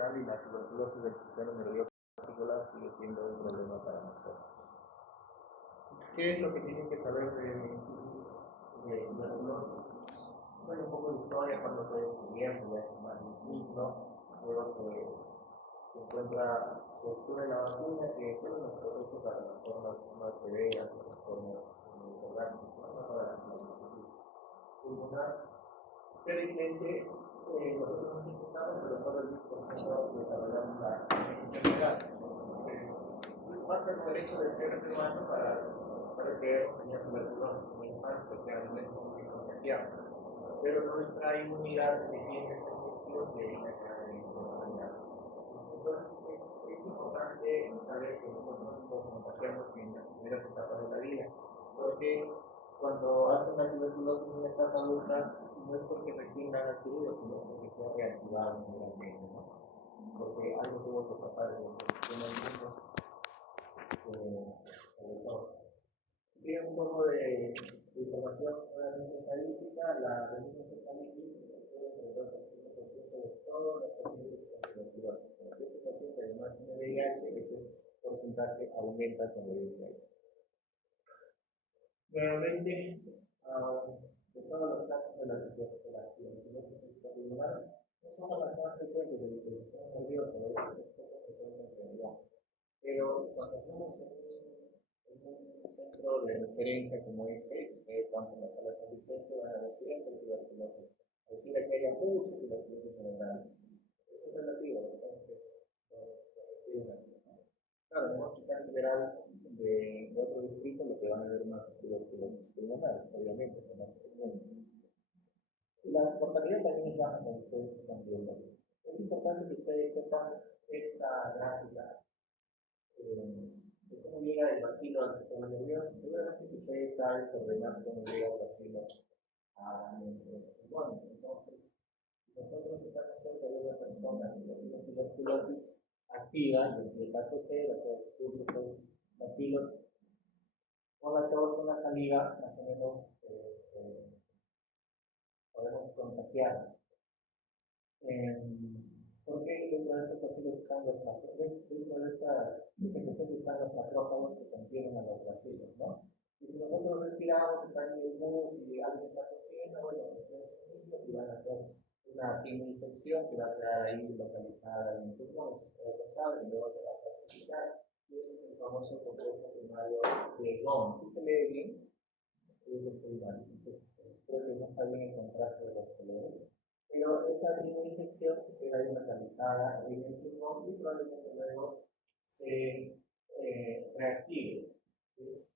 general y la tuberculosis del sistema nervioso articular sigue siendo un problema para nosotros. ¿Qué es lo que tienen que saber de tuberculosis? Bueno, un poco de historia cuando fue descubierto, ya hace más de un siglo, luego se encuentra, se descubre la vacuna que solo nos protege para las formas más severas, las formas orgánicas, no para la pulmonar. Felizmente, nosotros nos infectamos, pero solo el 10% desarrollamos la enfermedad. Basta con el hecho de ser peruano para saber que tenía tuberculosis en la infancia, o sea, no es como que contagiamos. Pero nuestra inmunidad defiende esta infección de la enfermedad. Entonces es importante saber que nosotros nos contagiamos en las primeras etapas de la vida, porque cuando hacen la tuberculosis en una etapa adulta, no es porque recién han adquirido, sino porque fue reactivado seguramente, ¿no? Porque algo tuvo que pasar en el mundo, sobre todo. Tiene un poco de información nuevamente estadística. La meningoencefalitis ocurre en el 2% de todos los pacientes con tuberculosis. Si este paciente además tiene VIH, ese porcentaje aumenta con VIH. Nuevamente, de todos los casos de la tuberculosis extrapulmonar, no son las más frecuentes de la infección nerviosa, de hecho es poco frecuente en realidad. Pero cuando hacemos en un centro de referencia como este, ustedes van por la sala San Vicente, van a decir que tuberculosis, decir que haya mucha tuberculosis cerebral. Eso es relativo, entonces, claro, en un hospital general de otro distrito lo que van a ver más es tuberculosis pulmonar, obviamente, como es común. La mortalidad también es baja, como ustedes están viendo. Es importante que ustedes sepan esta gráfica de cómo llega el bacilo al sistema nervioso. Seguramente ustedes saben por demás cómo llega el bacilo a nuestros pulmones. Entonces, nosotros estamos cerca de una persona que tiene tuberculosis activa y empieza a toser, a hacer expulsos con bacilos, con la tos, con la saliva, más o menos podemos contagiar. ¿Por qué dentro de estos bacilos están los macrófagos? Dentro de esta secreción están los macrófagos que contienen a los bacilos, ¿no? Y si nosotros respiramos, están en el bus y alguien está tosiendo, bueno, ustedes y van a hacer una infección que va a quedar ahí localizada en el pulmón, eso se va a pasar y luego se va a clasificar. Y ese es el famoso complejo primario de Gom. ¿Sí se lee bien? Sí, estoy mal. Creo que no está bien el contraste de los colores. Pero esa misma infección se queda ahí localizada en el pulmón y probablemente luego se reactive. ¿Sí?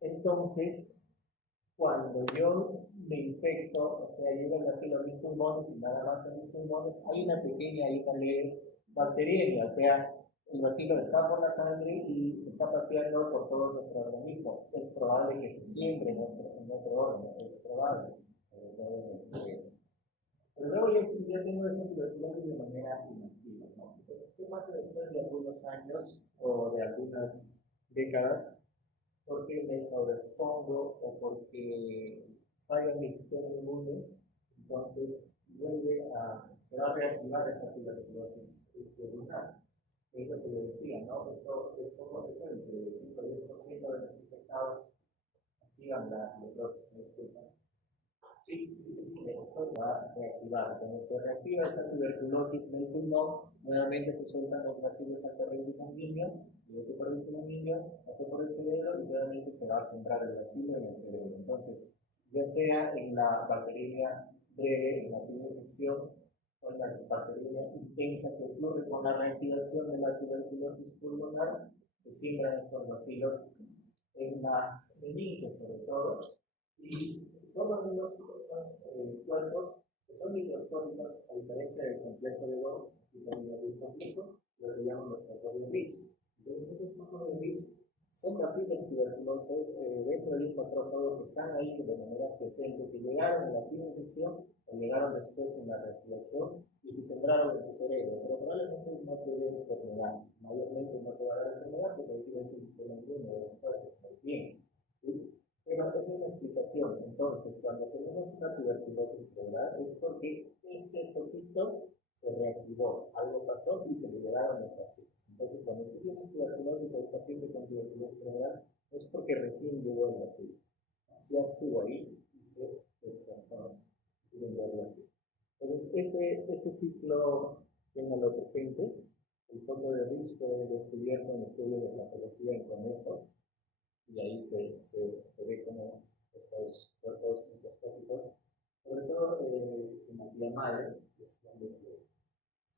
Entonces, cuando yo me infecto, o sea, llega el bacilo a mis pulmones y nada más en mis pulmones, hay una pequeña hija leve bacteriana, o sea, el bacilo está por la sangre y se está paseando por todo nuestro organismo. Es probable que se siembre en otro órgano, es probable. Pero luego ya tengo esa tuberculosis de manera inactiva, ¿no? Entonces, ¿qué pasa después de algunos años o de algunas décadas? Porque me sobreexpongo o porque falla mi sistema inmune, entonces se va a reactivar esa tuberculosis pulmonar. Es lo que le decía, ¿no? Esto es poco frecuente, el 5 o 10% de los infectados activan la tuberculosis, me disculpan. Sí, esto va a reactivar. Cuando se reactiva esa tuberculosis en el pulmón, nuevamente se sueltan los vacilos al torrente sanguíneo, y ese torrente sanguíneo pasa por el cerebro y nuevamente se va a sembrar el bacilo en el cerebro. Entonces, ya sea en la bacteriemia breve, en la primera infección, o en la bacteriemia intensa que ocurre con la reactivación de la tuberculosis pulmonar, se siembran estos bacilos en las meninges sobre todo, y forman unos cuerpos que son microscópicos, a diferencia del complejo de Gom y también del complejo, lo que llaman los cuerpos de Rich. Entonces, estos cuerpos de Rich son bacilos tuberculosos dentro del macrófago que están ahí de manera presente, que llegaron en la primera infección o llegaron después en la reactivación y se sembraron en tu cerebro, pero probablemente no te den enfermedad, mayormente no te va a dar enfermedad porque aquí ves un sistema inmune fuerte, bien. ¿Sí? Pero esa es la explicación reactivación. Entonces, cuando tenemos una tuberculosis cerebral es porque ese foquito se reactivó, algo pasó y se liberaron los pacientes. Entonces, cuando tú tienes tuberculosis o un paciente con tuberculosis cerebral, es porque recién llegó el vacío. Ya estuvo ahí y se descartó. Tienen que verlo así. Entonces, ese ciclo, tenganlo presente. El foco de Rich fue descubierto en estudios de patología en conejos, y ahí se ve como estos cuerpos microscópicos, sobre todo en la tía madre, que es donde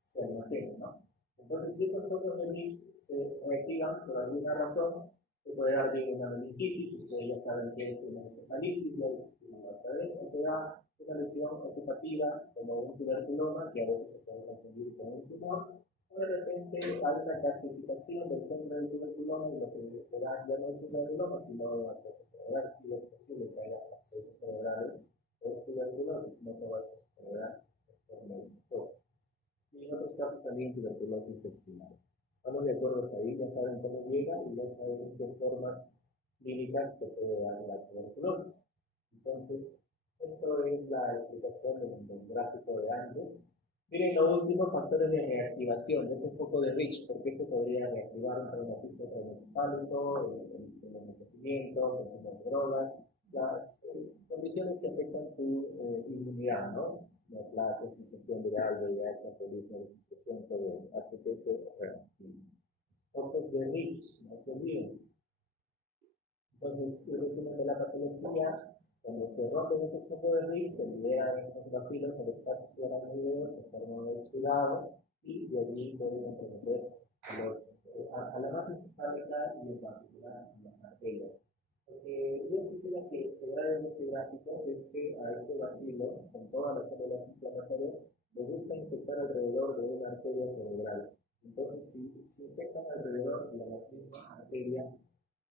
se almacenan, ¿no? Entonces, si estos focos de Rich se reactivan por alguna razón, se puede dar bien una meningitis, ustedes ya saben que es una encefalitis, ya discutimos la otra vez, o te da una lesión ocupativa como un tuberculoma, que a veces se puede confundir con un tumor, o de repente hay una clasificación del centro del tuberculoma y lo que te da ya no es un tuberculoma, sino un absceso cerebral. Sí es posible que haya abscesos cerebrales o tuberculosis, no todo absceso cerebral es por médico. Y en otros casos también tuberculosis intestinal. Estamos de acuerdo hasta ahí, ya saben cómo llega y ya saben qué formas clínicas se puede dar la tuberculosis. Entonces, esto es la explicación del gráfico de antes. Miren, lo último, factores de reactivación, ese foco de Rich, ¿por qué se podría reactivar un traumatismo craneoencefálico, el envejecimiento, el consumo de drogas, las condiciones que afectan tu inmunidad, ¿no? Neoplasia, infección viral, VIH, alcoholismo, desinfección, todo eso, hace que se reactive. Focos de Rich, no se olviden. Entonces, el resumen de la patología, cuando se rompen estos focos de Rich, se liberan estos bacilos en los espacios subaracnoideos, se forma un oxidado y de allí pueden comprometer a la masa encefálica y en particular a las arterias. Lo que yo quisiera que se grabe en este gráfico es que a este bacilo, con todas las células inflamatorias, le gusta infectar alrededor de una arteria cerebral. Entonces, si se infectan alrededor de la misma arteria,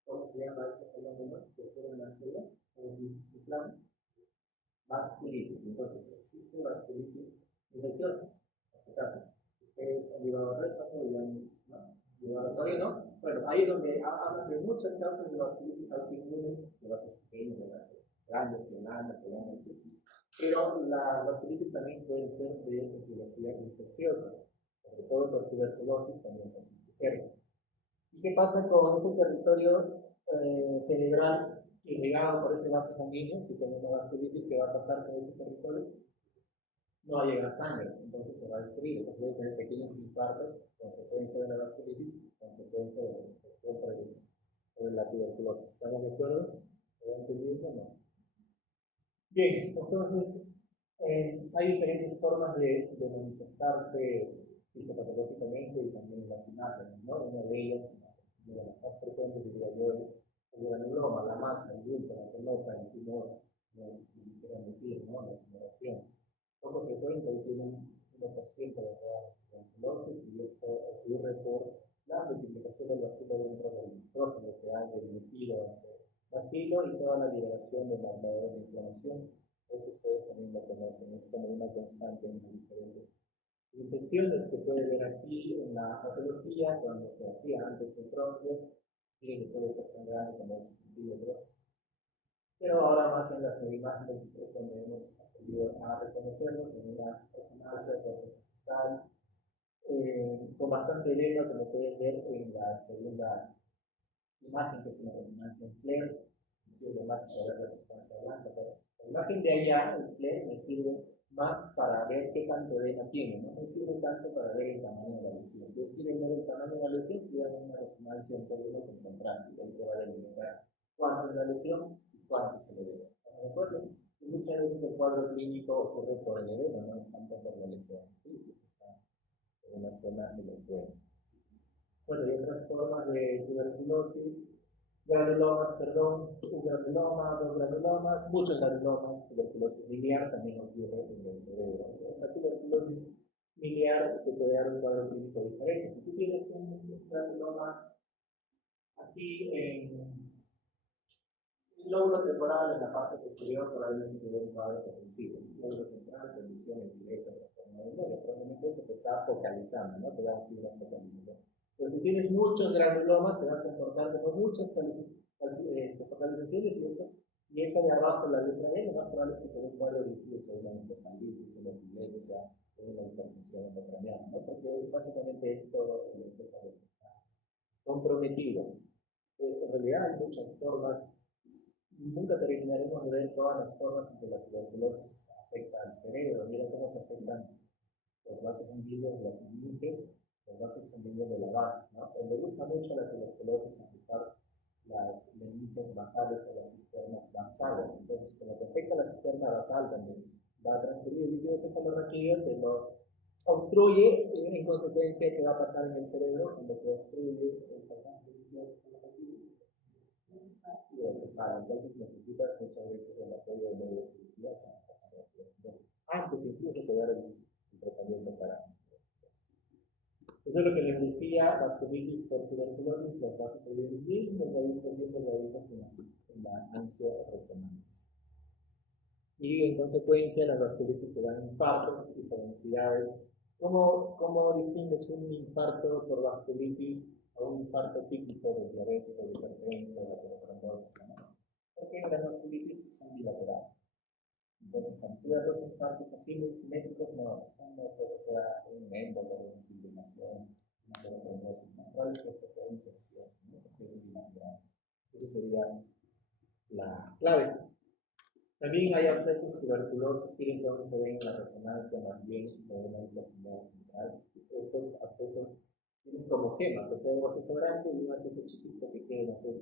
¿cómo se llama ese fenómeno que ocurre en la arteria? ¿Cómo se inflama? Vasculitis. Entonces, existe vasculitis infecciosa. Ustedes han llevado a rétano y han llevado todavía, ¿no? Bueno, ahí es donde hablan de muchas causas de vasculitis autoinmunes, de vasos pequeños, de grandes, que grandes, pero la vasculitis también puede ser de etiología infecciosa, sobre todo por tuberculosis también puede ser. ¿Y qué pasa con ese territorio cerebral irrigado por ese vaso sanguíneo? Si tenemos una vasculitis, ¿qué va a pasar con ese territorio? No va a llegar sangre, entonces se va a destruir. Entonces puede tener pequeños infartos, consecuencia de la vasculitis, consecuencia de la infección por la tuberculosis. ¿Estamos de acuerdo? ¿Se va entendiendo o no? Bien, entonces hay diferentes formas de manifestarse fisiopatológicamente y también las imágenes, ¿no? Una de ellas, de las más frecuentes, diría yo, es el granuloma, la masa, el bulto, la pelota, el tumor, como quieran decir, ¿no? La tumoración. Poco frecuente, y tiene un 1% de todas las tuberculosis, y esto ocurre por la multiplicación del bacilo dentro del nitrógeno que ha emitido ese bacilo y toda la liberación de marcadores de inflamación. Eso ustedes también lo conocen, es como una constante en las diferentes infecciones. Se puede ver así en la patología cuando se hacía antes de bronquios, y que puede ser tan grande como 8 centímetros. Pero ahora más en las imágenes es donde hemos aprendido a reconocerlos en una resonancia corporal con bastante edema, como pueden ver en la segunda imagen, que es una resonancia en FLAIR. Me sirve más para ver la sustancia blanca. Pero la imagen de allá, el FLAIR, me sirve más para ver qué tanto edema tiene, no me sirve tanto para ver el tamaño de la lesión. Si ustedes quieren ver el tamaño de la lesión, pidan una resonancia en términos con contraste, y ahí te va a delimitar cuánto es la lesión y cuánto se le debe. ¿Estamos de acuerdo? Y muchas veces el cuadro clínico ocurre por el edema, no tanto por la lesión. Sí, está en una zona electrónica. Bueno, hay otras formas de tuberculosis, granulomas, perdón, un granuloma, dos granulomas, muchos granulomas, tuberculosis miliar también ocurre en el cerebro. Esa tuberculosis miliar te puede dar un cuadro clínico diferente. Si tú tienes un granuloma aquí en el lóbulo temporal, en la parte posterior, probablemente te dé un cuadro ofensivo. El lóbulo temporal, condición de tiroides, trastorno de memoria, probablemente eso te está focalizando, ¿no? Te da un signo focalizador. Pero si tienes muchos granulomas, se va a comportar como muchas focalizaciones y eso Y esa de abajo, la letra B, lo más probable es que te dé un cuadro difuso, una encefalitis, una epilepsia, una hipertensión endocraniana, ¿no? Porque básicamente es todo el encéfalo comprometido. En realidad hay muchas formas, nunca terminaremos de ver todas las formas en que la tuberculosis afecta al cerebro. Mira cómo te afectan los vasos sanguíneos de las meninges, los vasos sanguíneos de la base, ¿no? Me gusta mucho la tuberculosis aplicar las meninges basales o las cisternas basales. Entonces, como te afecta la cisterna basal también, va a transcurrir el líquido cefalorraquídeo, que lo obstruye, en consecuencia, ¿qué va a pasar en el cerebro? Cuando te obstruye el pasante líquido cefalorraquídeo, y lo separa. Entonces necesitas muchas veces el apoyo de neurocirugía antes incluso de dar el tratamiento para. Eso es lo que les decía, vasculitis por tuberculosis, los vasos se dividen bien delgaditos en la angioresonancia. Y en consecuencia las vasculitis se dan infartos y diferenciales. ¿Cómo distingues un infarto por vasculitis a un infarto típico de diabético, de hipertenso, de aterosclerosis? Porque las vasculitis son bilaterales. Entonces, cuando tú ves los infartos así muy simétricos, no creo que sea un émbolo, una fibrilación, una aterosclerosis, no es que sea infección, ¿no? Porque es bilateral. Esa sería la clave. También hay abscesos tuberculosos, que se ven en la resonancia más bien sobre una hipertensión central. Estos abscesos tienen como gemas, o sea, un absceso grande y un absceso chiquito que quieren hacer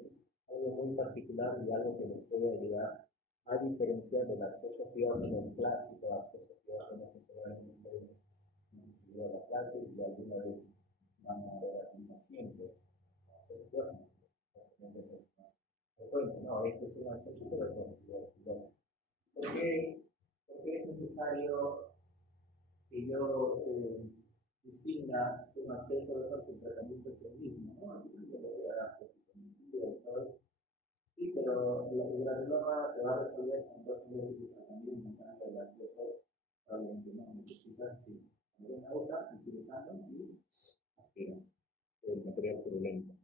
algo muy particular y algo que les puede ayudar a diferenciar del absceso piórgeno clásico, absceso piórgeno que probablemente ustedes han seguido la clase y alguna vez van a ver a un paciente absceso piórgeno. No, este es un absceso tuberculoso. ¿Por qué es necesario que yo distinga un absceso de los tratamientos del mismo? ¿No? Yo le voy a dar sí, pero el granuloma se va a resolver con 2 meses de tratamiento. En cambio, el absceso probablemente no necesita una aguja, un cirujano y aspira el material purulento.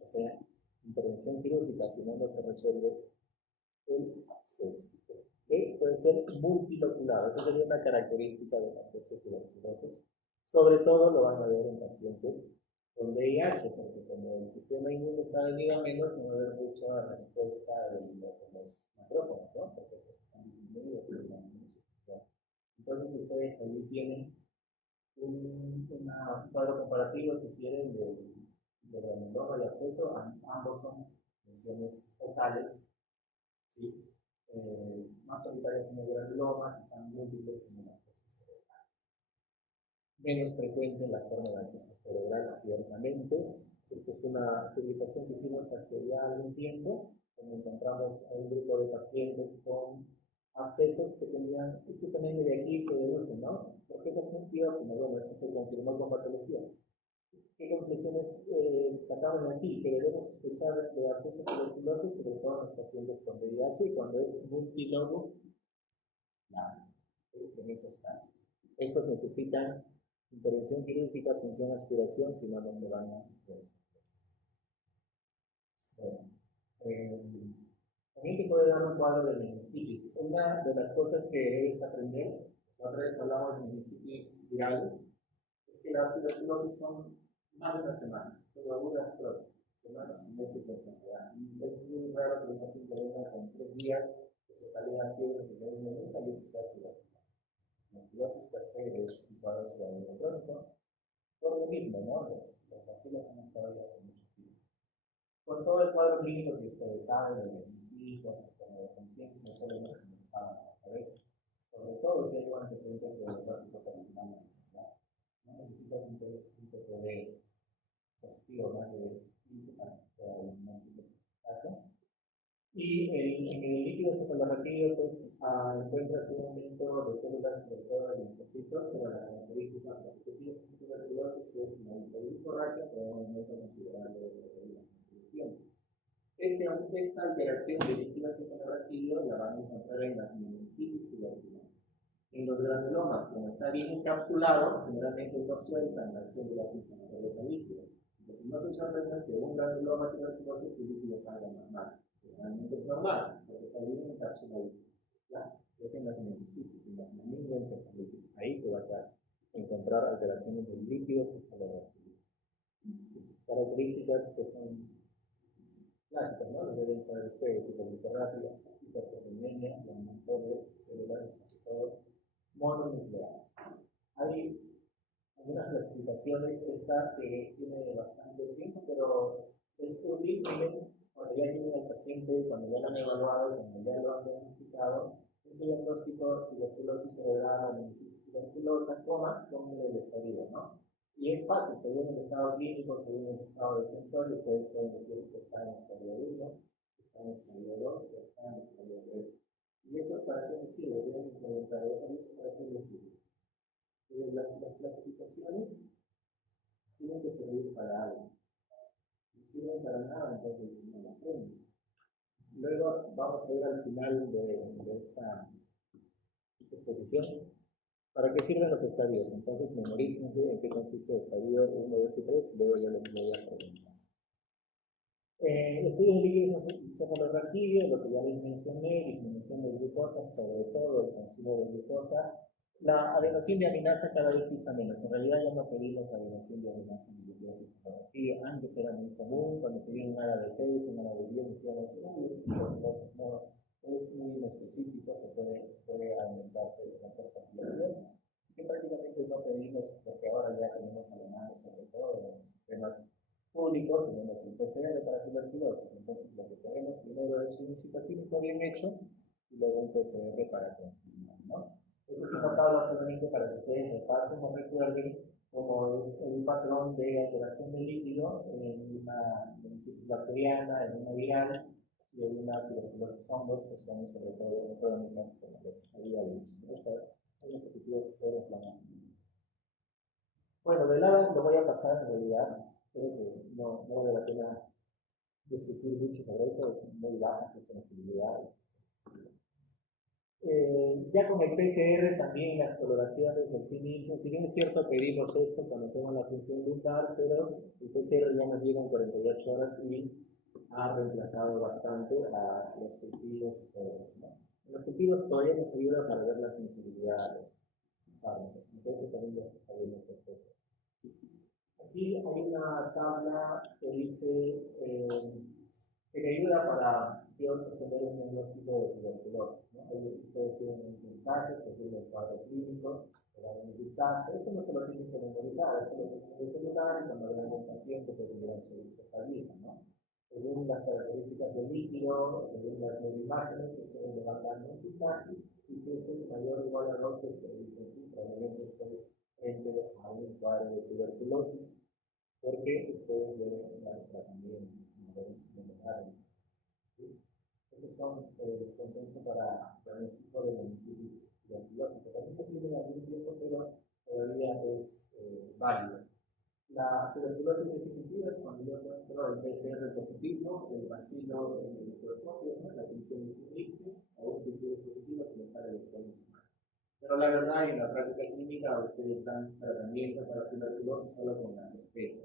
O sea, intervención quirúrgica, si no se resuelve el absceso. Que puede ser multilocular. Esa sería una característica de la absceso tuberculoso. Sobre todo lo van a ver en pacientes con VIH, porque como el sistema inmune está venido a menos, no va a haber mucha respuesta de los macrófagos, ¿no? Porque están disminuidos. Entonces ustedes ahí tienen un cuadro comparativo, si quieren, de granuloma y absceso. Ambos son lesiones focales, ¿sí? Más solitarias en el granuloma, que están múltiples en el absceso cerebral. Menos frecuente en la forma de absceso cerebral, ciertamente. Esta es una publicación que hicimos hace ya algún tiempo, donde encontramos a un grupo de pacientes con abscesos que tenían, justamente de aquí se deducen, ¿no? ¿Por qué sentido? Como bueno, esto se confirmó con patología. ¿Qué conclusiones sacamos de aquí? Que debemos sospechar de absceso tuberculoso, sobre todo en los pacientes con VIH, cuando es multilogo, en esos casos. Estos necesitan intervención quirúrgica, función aspiración, si no, no se van a ver. También te puede dar un cuadro de meningitis. Una de las cosas que debes aprender, la otra vez hablamos de meningitis virales, es que las tuberculosis son más de una semana, solo duras semanas y meses de enfermedad. Y es muy raro que un paciente venga con 3 días que se salga a fiebre que no nunca y eso sea tuberculosis. La tuberculosis per se es un cuadro ciudadano crónico, por lo mismo, ¿no? Los vacilos son todavía con mucho tiempo. Con todo el cuadro clínico que ustedes saben, el meningitis, la conciencia, no solo nos comentaba a veces. Sobre todo si hay un antecedente neurológico terminal, no necesitas un tipo de positivo más de caso. Y en el líquido cefalorraquídeo pues encuentras un aumento de células, sobre todo de linfocitos, pero la característica de los tejidos tuberculosos es una hiperliporraquia con un aumento considerable de la contribución. Esta alteración del líquido cefalorraquídeo la van a encontrar en las meningitis tuberculosas. En los granulomas, como está bien encapsulado, generalmente no sueltan las células inflamatorias del líquido. Entonces, no te sorprendas que un granuloma tuberculoso tu líquido salga normal. realmente es normal, porque está bien en cápsula líquida. Es en las meningitis, en las meningoencefalitis. Ahí te vas a encontrar alteraciones del líquido cefalorraquídeo. Características que son clásicas, ¿no? Las deben saber ustedes: hipertrofia rápida, hiperproteinemia, inflamatorios celulares, sobre todo mononucleares. Hay algunas clasificaciones, esta que tiene bastante tiempo, pero es útil. Miren, cuando ya tienen al paciente, cuando ya lo han evaluado, cuando ya lo han diagnosticado, es un diagnóstico: tuberculosis cerebral, meningitis tuberculosa, con el estadio, ¿no? Y es fácil, según el estado clínico, según el estado del sensor, ustedes pueden decir que está en el estadio 1, que está en el estadio 2, que está en el estadio 3. ¿Y eso para qué me sirve? Deben preguntar, ¿para qué me sirve? Las clasificaciones tienen que servir para algo. Si no sirven para nada, entonces no las aprenden. Luego vamos a ver al final de esta exposición para qué sirven los estadios. Entonces memorícense en qué consiste el estadio 1, 2 y 3, y luego yo les voy a preguntar. Estudios de líquidos cefalorraquídeo, lo que ya les mencioné: disminución de glucosa, sobre todo el consumo de glucosa. La adenosíndiaminasa cada vez se usa menos. En realidad ya no pedimos adenosíndiaminasa en el líquido cefalorraquídeo. Antes era muy común, cuando pedían un ARA de 6, un ARA de 10, decíamos, entonces no, es muy inespecífico, se puede aumentar con otras patologías. Así que prácticamente no pedimos, porque ahora ya tenemos a la mano, sobre todo en los sistemas públicos, tenemos el PCR para tuberculosis. Entonces lo que queremos primero es un citoquímico bien hecho y luego un PCR para confirmar, ¿no? Esto es una tabla solamente para que ustedes repasen o recuerden cómo es el patrón de alteración del líquido en una meningitis bacteriana, en una viral y en una tuberculosis hongos, que son sobre todo crónicas, como les había dicho. Hay un positivo de inflamación. Bueno, de lado lo voy a pasar en realidad. Creo que no vale la pena discutir mucho sobre eso, es muy baja su sensibilidad. Ya con el PCR también las coloraciones del CINILSA, si bien es cierto pedimos eso cuando hacemos la función lumbar, pero el PCR ya nos llega en 48 horas y ha reemplazado bastante a los cultivos y todo eso, ¿no? Los cultivos todavía nos ayudan para ver la sensibilidad de los fármacos, entonces también ya está bien el proceso. Aquí hay una tabla que dice que me ayuda para yo sostener un diagnóstico de tuberculosis, ¿no? Ustedes tienen un puntaje, que tiene el cuadro clínico, que da un puntaje. Esto no se lo tienen que memorizar, esto lo tienen que celular, y cuando vean un paciente pues dirán su estabilidad, ¿no? Según las características del líquido, según las imágenes, ustedes le van dando un puntaje, y si este es mayor o igual a 2, pues dicen, sí, probablemente estoy frente a un cuadro de tuberculosis, porque ustedes deben dar también mejorar. ¿Sí? Estos son el consenso para el tipo de meningitis tuberculosis, que también tiene algún tiempo, pero todavía es válido. La tuberculosis definitiva es cuando yo encuentro el PCR positivo, el bacilo en el microscopio, ¿no? La función de CINILSA, o un cultivo positivo que me sale electrónico. Pero la verdad, en la práctica clínica, ustedes dan tratamiento para tuberculosis solo con la sospecha.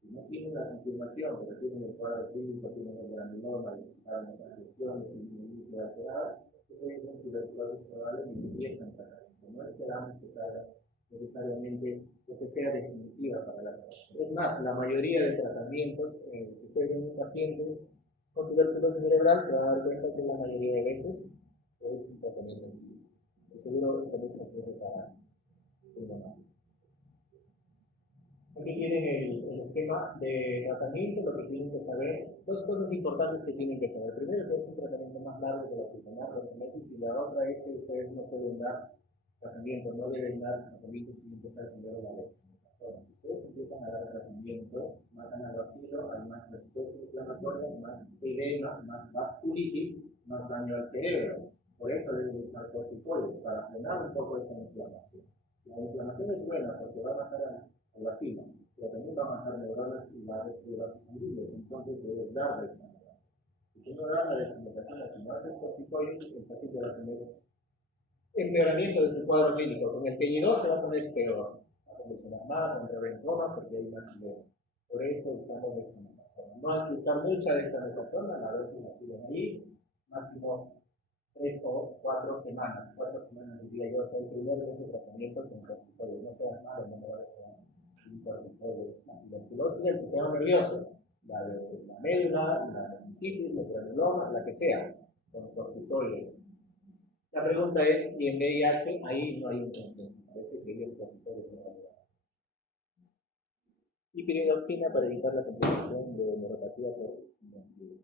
Si no tienen la confirmación, pero tienen el cuadro clínico, tienen el granuloma, las lesiones, tienen el líquido alterado, ustedes tienen tuberculosis probable y empiezan tratamiento. No esperamos que salga necesariamente lo que sea definitiva para la persona. Es más, la mayoría de tratamientos que ustedes ven en un paciente con tuberculosis cerebral se van a dar cuenta que la mayoría de veces es un tratamiento clínico. Seguro que esto puede para el donante. Aquí tienen el esquema de tratamiento, lo que tienen que saber, dos cosas importantes que tienen que saber. Primero, que es un tratamiento más largo que la oficina, 12 meses, y la otra es que ustedes no pueden dar tratamiento, no deben dar tratamiento sin empezar primero la dexametasona. Si ustedes empiezan a dar tratamiento, matan al bacilo, hay más respuesta inflamatoria, más edema, más vasculitis, más daño al cerebro. Por eso deben usar corticoides, para frenar un poco esa inflamación. La inflamación es buena porque va a matar al bacilo, pero también va a matar neuronas y va a destruir vasos sanguíneos, entonces debes dar dexametasona. Si tú no das la dexametasona, si no haces corticoides, el paciente va a tener empeoramiento de su cuadro clínico. Con el que llegó se va a poner peor, va a convulsionar más, va a entrar en coma porque hay más idea. Por eso usamos dexametasona. No hay que usar mucha dexametasona, a veces la piden ahí, máximo 3 o 4 semanas. 4 semanas diría yo, o sea, el primer mes de tratamiento con corticoides. No sea malo, no me va a dejar un corticoide. La tuberculosis del sistema nervioso, la de la médula, la meningitis, los granulomas, la que sea, con corticoides. La pregunta es, ¿y en VIH? Ahí no hay un consenso. Parece que el corticoides no va a ayudar. Y piridoxina para evitar la complicación de neuropatía por silencios.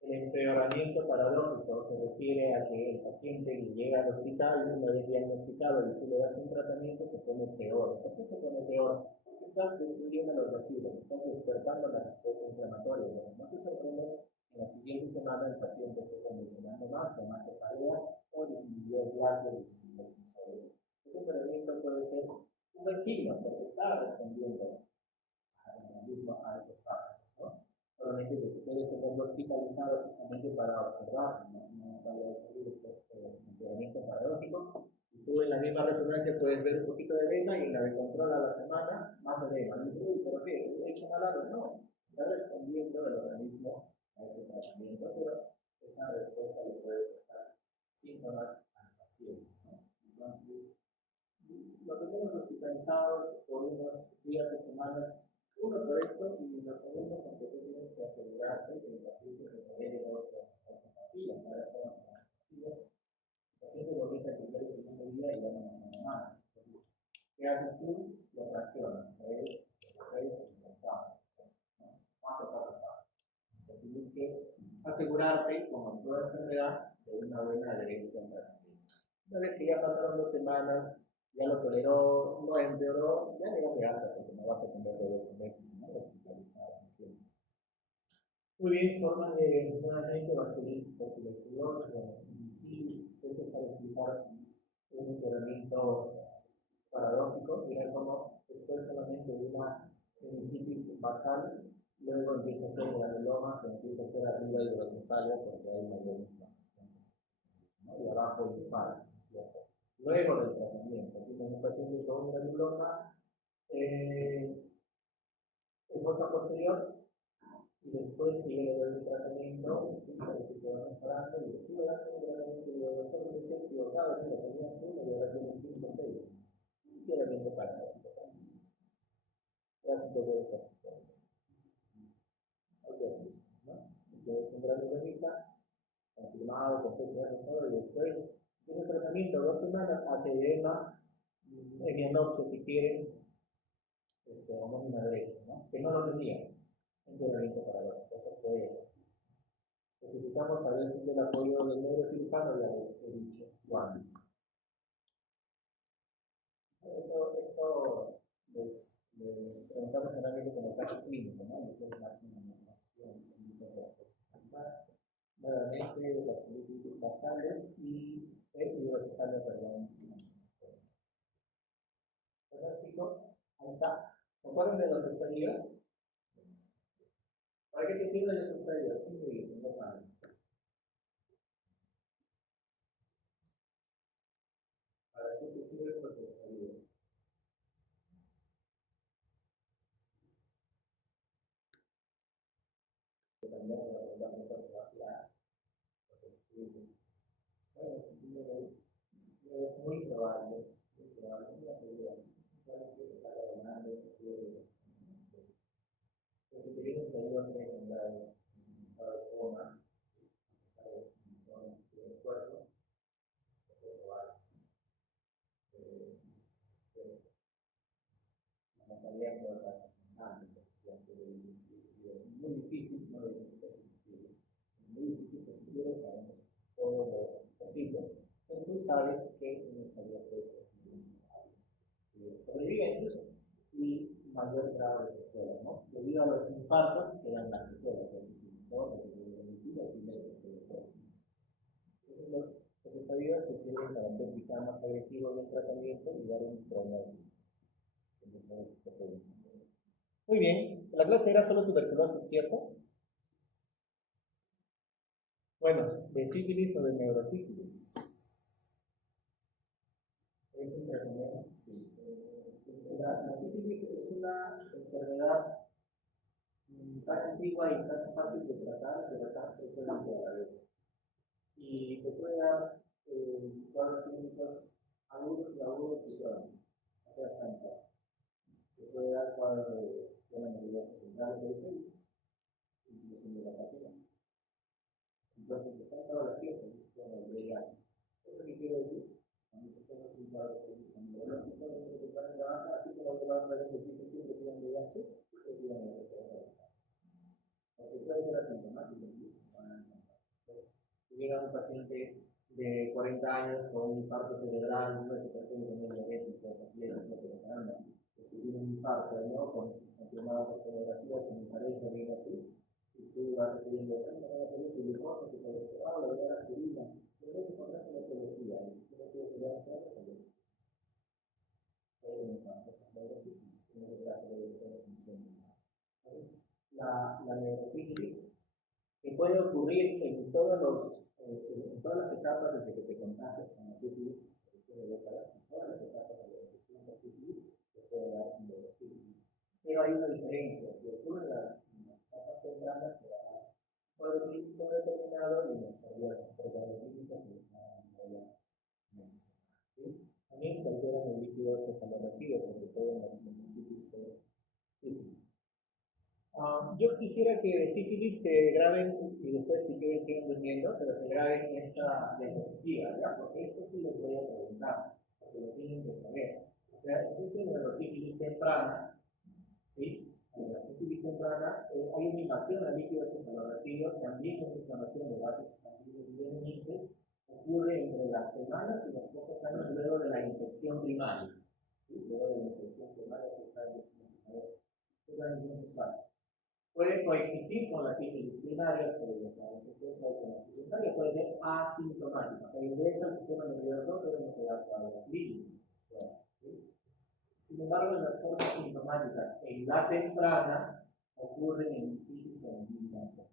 El empeoramiento paradójico se refiere a que el paciente llega al hospital y una vez diagnosticado y tú le das un tratamiento se pone peor. ¿Por qué se pone peor? Porque estás destruyendo los residuos, estás despertando la respuesta inflamatoria. Entonces, no te sorprendas que en la siguiente semana el paciente esté convulsionando más, con más cefalea o disminuyó el Glasgow de los sensores. Ese empeoramiento puede ser un buen signo porque está respondiendo a esos fármacos, ¿no? Solamente que debes tenerlo hospitalizado justamente para observar, no vaya a ocurrir este empeoramiento paradójico. Y tú en la misma resonancia puedes ver un poquito de edema y en la de control a la semana más edema. Y dices, uy, ¿pero qué? ¿He hecho mal algo? No, está respondiendo el organismo a ese tratamiento, pero esa respuesta le puede dar síntomas al paciente, ¿no? Entonces, lo tenemos hospitalizados por unos días o semanas. Uno por esto y lo segundo porque tú tienes que asegurarte que el paciente recupere dos pastillas, para todas las pastillas. El paciente vomita el primer y segundo día y ya no toma más. Entonces, ¿qué haces tú? Lo fraccionas. 3, 3, 4. Tienes que asegurarte, como en toda enfermedad, de una buena adherencia al tratamiento. Una vez que ya pasaron 2 semanas, ya lo toleró, no empeoró, ya le da de alta, porque no vas a tenerlo 12 meses, ¿no? Hospitalizado. Muy bien, forma de nuevamente vasculitis por tuberculosis, meningitis, esto es para explicar un empeoramiento paradójico. Mira cómo después solamente de una meningitis basal, luego empieza a ser granuloma, que empieza a ser arriba hidrocefalia porque hay mayor inflamación, ¿no? Y abajo infarto. Luego del tratamiento, tienen un paciente con un granuloma en fosa posterior y después sigue el tratamiento y parece que va mejorando y sigue dando un tratamiento y el doctor me decía equivocado, mira, tenía 1 y ahora tiene 5 6 y queda viendo para el un poco de corticoides. Entonces, un granulomita confirmado con PCR todo y después tiene tratamiento 2 semanas, hace edema, hemianopsia si quieren, homónima derecha, ¿no? Que no lo tenía. Empeoramiento para las cosas puede. Necesitamos a veces del apoyo del neurocirujano, ya les he dicho cuándo. Esto les preguntamos generalmente como caso clínico, ¿no? Nuevamente, vasculitis basales y hidrocefalia, perdón. ¿Fantástico? Ahí está. ¿Se acuerdan de los estadios? ¿Para qué te sirven esos estadios? ¿Quién me dice? No saben. ¿Para qué te sirven los estadios? Cambiar la redundancia para bueno, es muy probable, una teoría, que está ganando ese tipo de. Si te vienes a ayudar a generar cada forma, el cuerpo, puede probar la mentalidad que va a estar pensando, es muy difícil, no es imposible, es muy difícil que se quiere caer todo lo posible, pero tú sabes que una mentalidad puede ser sobrevive incluso y mayor grado de secuela, ¿no? Debido a los infartos quedan las secuelas, es decir, ¿no? Los estadios te sirven para ser quizá más agresivo en el tratamiento y dar un pronóstico. Muy bien, la clase era solo tuberculosis, ¿cierto? Bueno, de sífilis o de neurosífilis. ¿Es un tratamiento? Sí. La sífilis es una enfermedad tan antigua y tan fácil de tratar, pero tan frecuente a la vez. Y te puede dar cuadros clínicos agudos y crónicos, o sea, hasta te puede dar cuadros de sistema nervioso central periférico, incluso neuropatía. Entonces, están todas las piezas, como el VIH. ¿Eso qué quiere decir? Cuando te tengas un cuadro clínico neurológico, que te van a trabajar, así como te van a traer de siempre tiran VIH, te tiran el porque puede ser asintomático incluso. Llega un paciente de 40 años con un infarto cerebral, una situación de diabético, que tiene un infarto, ¿no? Confirmado por tomografías con mi pareja, viene así, y tú vas recibiendo, no van a pedir su glucosa, su colesterol, le voy a dar aspirina, pero no te encontrás con la etiología, y tú no quieres pelear con la etiología. Puede un infarto, la neurofílisis que puede ocurrir en en todas las etapas desde que te contagias con la sífilis, después de décadas, en todas las etapas de la infección por sífilis, te puede dar neurofílisis. Pero hay una diferencia, si ocurre en las etapas tempranas, te va a dar cuadro clínico determinado y en las tardías, otro cuadro clínico que no voy a mencionar. También se alteran el líquido cefalorraquídeo, sobre todo en las sífilis por sífilis. Yo quisiera que de sífilis se graben, y después si quieren siguen durmiendo, pero se graben esta diapositiva, ¿ya? Porque esto sí les voy a preguntar, porque lo tienen que saber. O sea, existe neurosífilis temprana, ¿sí? En la sífilis temprana hay una invasión al líquido cefalorraquídeo, también una inflamación de vasos sanguíneos y de ocurre entre las semanas y los pocos años luego de la infección primaria. ¿Sí? Luego de la infección primaria, que saben que es la infección sexual. Puede coexistir con la sífilis primaria, puede con la secundaria, puede ser asintomática, o sea, ingresa al sistema nervioso, pero no te da cuadro clínico. ¿Sí? Sin embargo, en las formas sintomáticas en edad temprana ocurren meningitis o meningitis.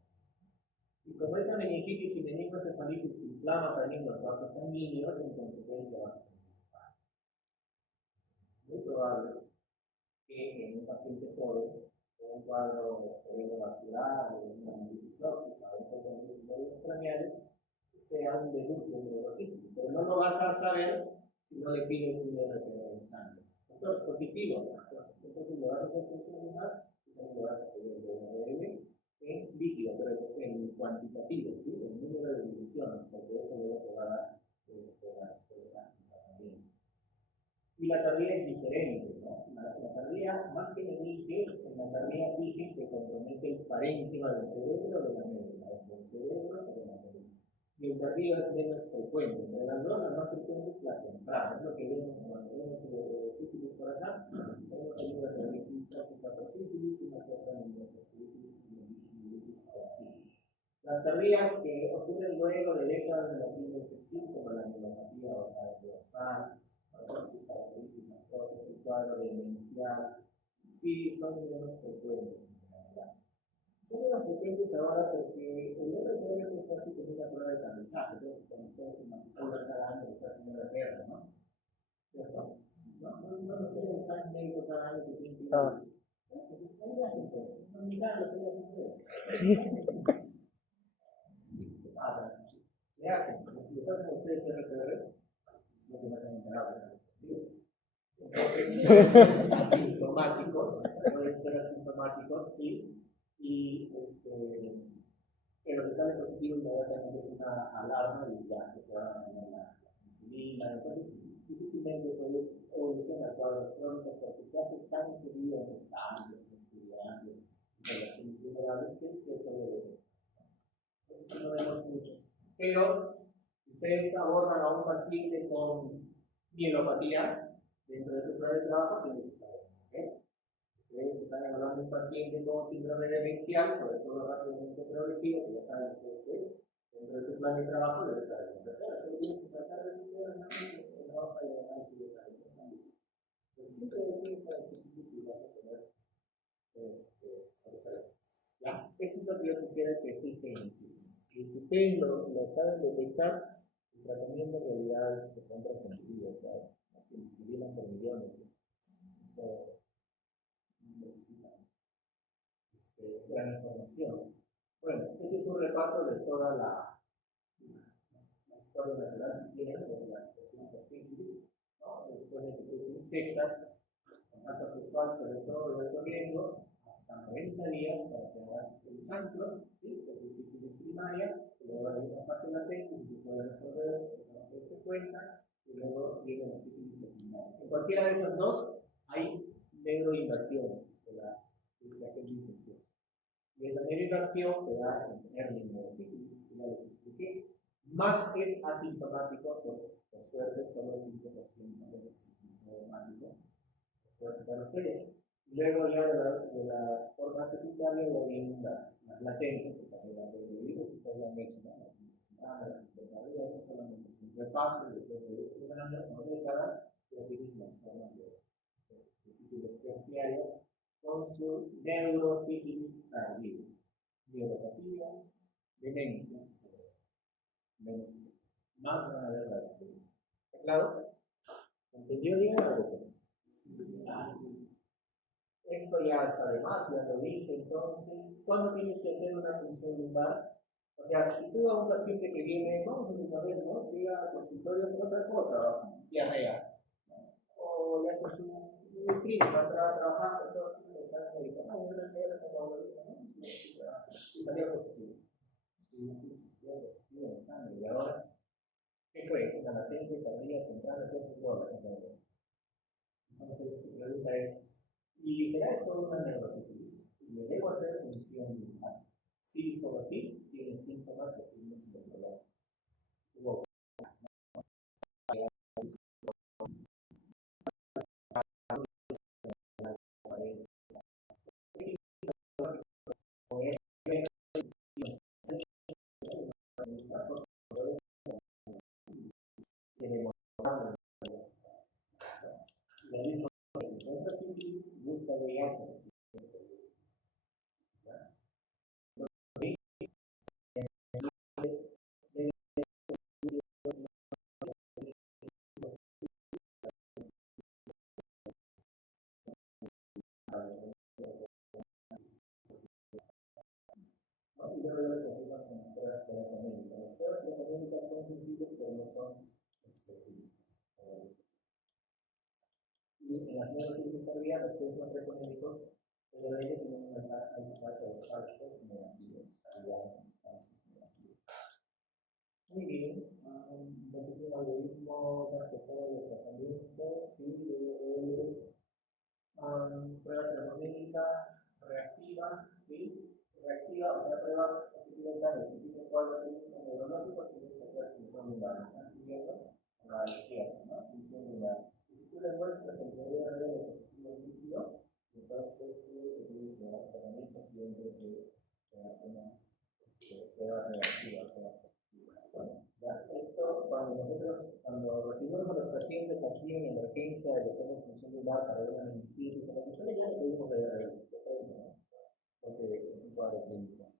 Y como esa meningitis y meningocefalitis inflama también los vasos sanguíneos, en consecuencia va a tener infarto. Muy probable que en un paciente joven un cuadro cerebrovascular o una meningitis óptica o un poco de nervios craneales sea un debut de neurosífilis, pero no lo vas a saber si no le pides un RPO en sangre. Entonces, positivo, entonces le vas a hacer funcionar y también le vas a pedir el DRL en líquido, pero en cuantitativo, ¿sí? El número de diluciones, porque eso luego te va a dar la respuesta también. Y la tardía es diferente, ¿no? La tardía, más que meninges, en la tardía dije que compromete el parénquima del cerebro de la médula, del cerebro o de la médula. Y el tardío es menos frecuente, pero las dos las más frecuentes es la temprana, es lo que vemos cuando vemos sífilis por acá, tenemos ahí una meningitis óptica por sífilis y una otra meningitis y meningitis por sífilis. Las tardías que ocurren luego de décadas de la primera infección, como la neuropatía o la dorsal, sus características propias, el cuadro demencial, sí son menos frecuentes en realidad. Son menos frecuentes ahora porque el RPR está así como una prueba de aterrizaje, entonces cuando ustedes se matriculan cada año está haciendo el RPR, ¿no? ¿Cierto? No tienen examen médico cada año que tienen que ir. Ahí le hacen pues, no ni saben lo que le hacen ustedes. Le hacen, si les hacen a ustedes RPR, lo que no se han enterado. Asintomáticos, pueden ser asintomáticos, sí, y pero que sale positivo inmediatamente es una alarma y ya que se va a poner la insulina, entonces difícilmente puede evolucionar a cuadros crónicos porque se hace tan seguido en estantes, en estudiantes, en relaciones vulnerables que se puede ver. Entonces no vemos mucho. Pero ustedes abordan a un paciente con mielopatía dentro de tu plan de trabajo, tiene que estar bien. Ustedes están evaluando un paciente con síndrome demencial, sobre todo rápidamente progresivo, que ya saben ustedes, dentro de tu plan de trabajo debe estar bien. Pero claro, solo tienes que tratar de meter en la hoja de análisis de tareas también. Pues siempre tienes que saber si vas a tener sorpresas. ¿Ya? Eso es lo que yo quisiera que fijen en sí. Y si ustedes lo saben detectar, el tratamiento en realidad es contra sencillo, claro. Si vienen por millones, eso necesitan. gran información. Bueno, este es un repaso de toda la historia natural, si quieren, de la sífilis, ¿no? Después de que tú te infectas, contacto sexual, sobre todo de alto riesgo, hasta 90 días para que hagas el chancro, ¿sí? De tu sífilis primaria, y luego hay una fase latente que se puede resolver, que no te das cuenta, y luego viene la sífilis secundaria. En cualquiera de esas dos hay neuroinvasión de la agente infeccioso. Y esa neuroinvasión te da el hernia neurosífilis, que ya les expliqué. Más es asintomático, pues por suerte solo el 5% es asintomático. Para ustedes. Luego ya de la forma secundaria ya vienen las latentes, que también las que ustedes lo han hecho, ¿no? Eso solamente es un repaso, después de un año o décadas, ya tienen las formas de sífilis terciarias con su neurosífilis tardía, neuropatía, demencia, más van a ver la bacteria. ¿Está claro? ¿Entendió bien algo? Sí. Esto ya está de más, ya lo dije. Entonces, ¿cuándo tienes que hacer una función lumbar? O sea, si tú a un paciente que viene, vamos a suponer, ¿no? Llega al consultorio por otra cosa, diarrea, o le haces un screen para trabajar, todo el examen médico, no, una fiebre como ahorita, ¿no? Y salió positivo. Y ahora, ¿qué fue? ¿Es una latente, tardía, temprana? ¿Qué es todo? Entonces, tu pregunta es, ¿y será esto una neurosífilis? ¿Le debo hacer función lumbar? Si solo sí, tiene síntomas o signos de dolor. Busca VIH. Las pruebas terapéuticas son sensibles, pero no son específicas. Y en las neurosífilis tardías, los test más frecuentes, pero de ellos tenemos una tasa de falsos negativos. Muy bien, entonces un algoritmo más que todo de tratamiento, sí, prueba termodinámica reactiva, ¿sí? Reactiva, o sea, prueba positiva de sangre, si tiene cuadro clínico neurológico, tienes que hacer función lumbar, ¿están siguiendo? A la izquierda, ¿no? Función lumbar. Y si tú le muestras el primer nivel de positivo líquido, entonces tienes que dar tratamiento siempre que sea una prueba reactiva, prueba positiva. Bueno, ya, esto cuando recibimos a los pacientes aquí en emergencia y le hacemos función lumbar para ver una meningitis, ya le pedimos ¿no? Porque es un cuadro clínico.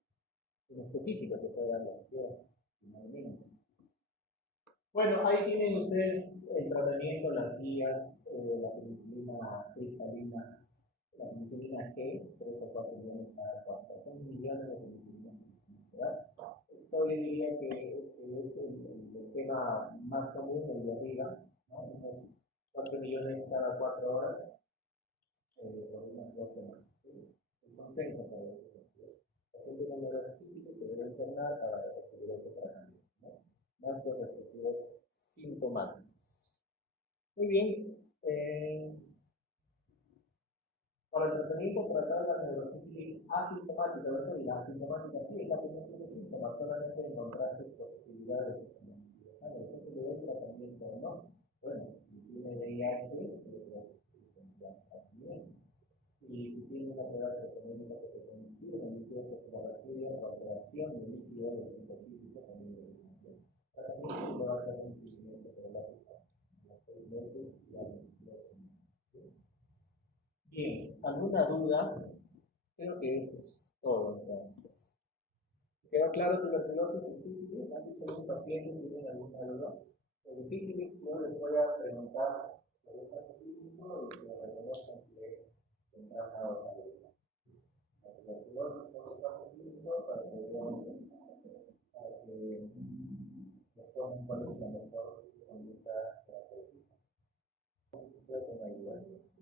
En específico se puede dar las quieras, finalmente. Bueno, ahí tienen ustedes el tratamiento, las guías, la penicilina cristalina, la penicilina G, 3 o 4 millones cada 4, son millones de penicilinas, ¿verdad? Esto yo diría que es el esquema más común, el de arriba, ¿no? Unos 4 millones cada 4 horas por unas 2 semanas. ¿Sí? El consenso para los la gente con neuroartífices se debe internar para recibir ese tratamiento, ¿no? Más los respectivos sintomáticos. Muy bien. Para el tratamiento tratar la neurosífilis asintomática, ¿verdad? Y la asintomática sí es la que no tiene síntomas, solamente encontraste posibilidades de sangre. Entonces le doy tratamiento o no. Bueno, si tiene VIH, también. Y si tiene una prueba terapéutica que se consigue en líquidos de la bacteria o alteración del líquido de sintofísico también de la tratamiento va a ser un seguimiento serológico a los 6 meses y a los 2 meses. Bien, ¿alguna duda? Creo que eso es todo entonces. ¿Quedó claro tuberculosis y sífilis? ¿Antes de un paciente tienen alguna duda? El sífilis yo les voy a preguntar sobre el caso clínico y que reconozcan que tendrán una otra duda. La tuberculosis cuál es la mejor conducta terapéutica. Creo que no hay dudas.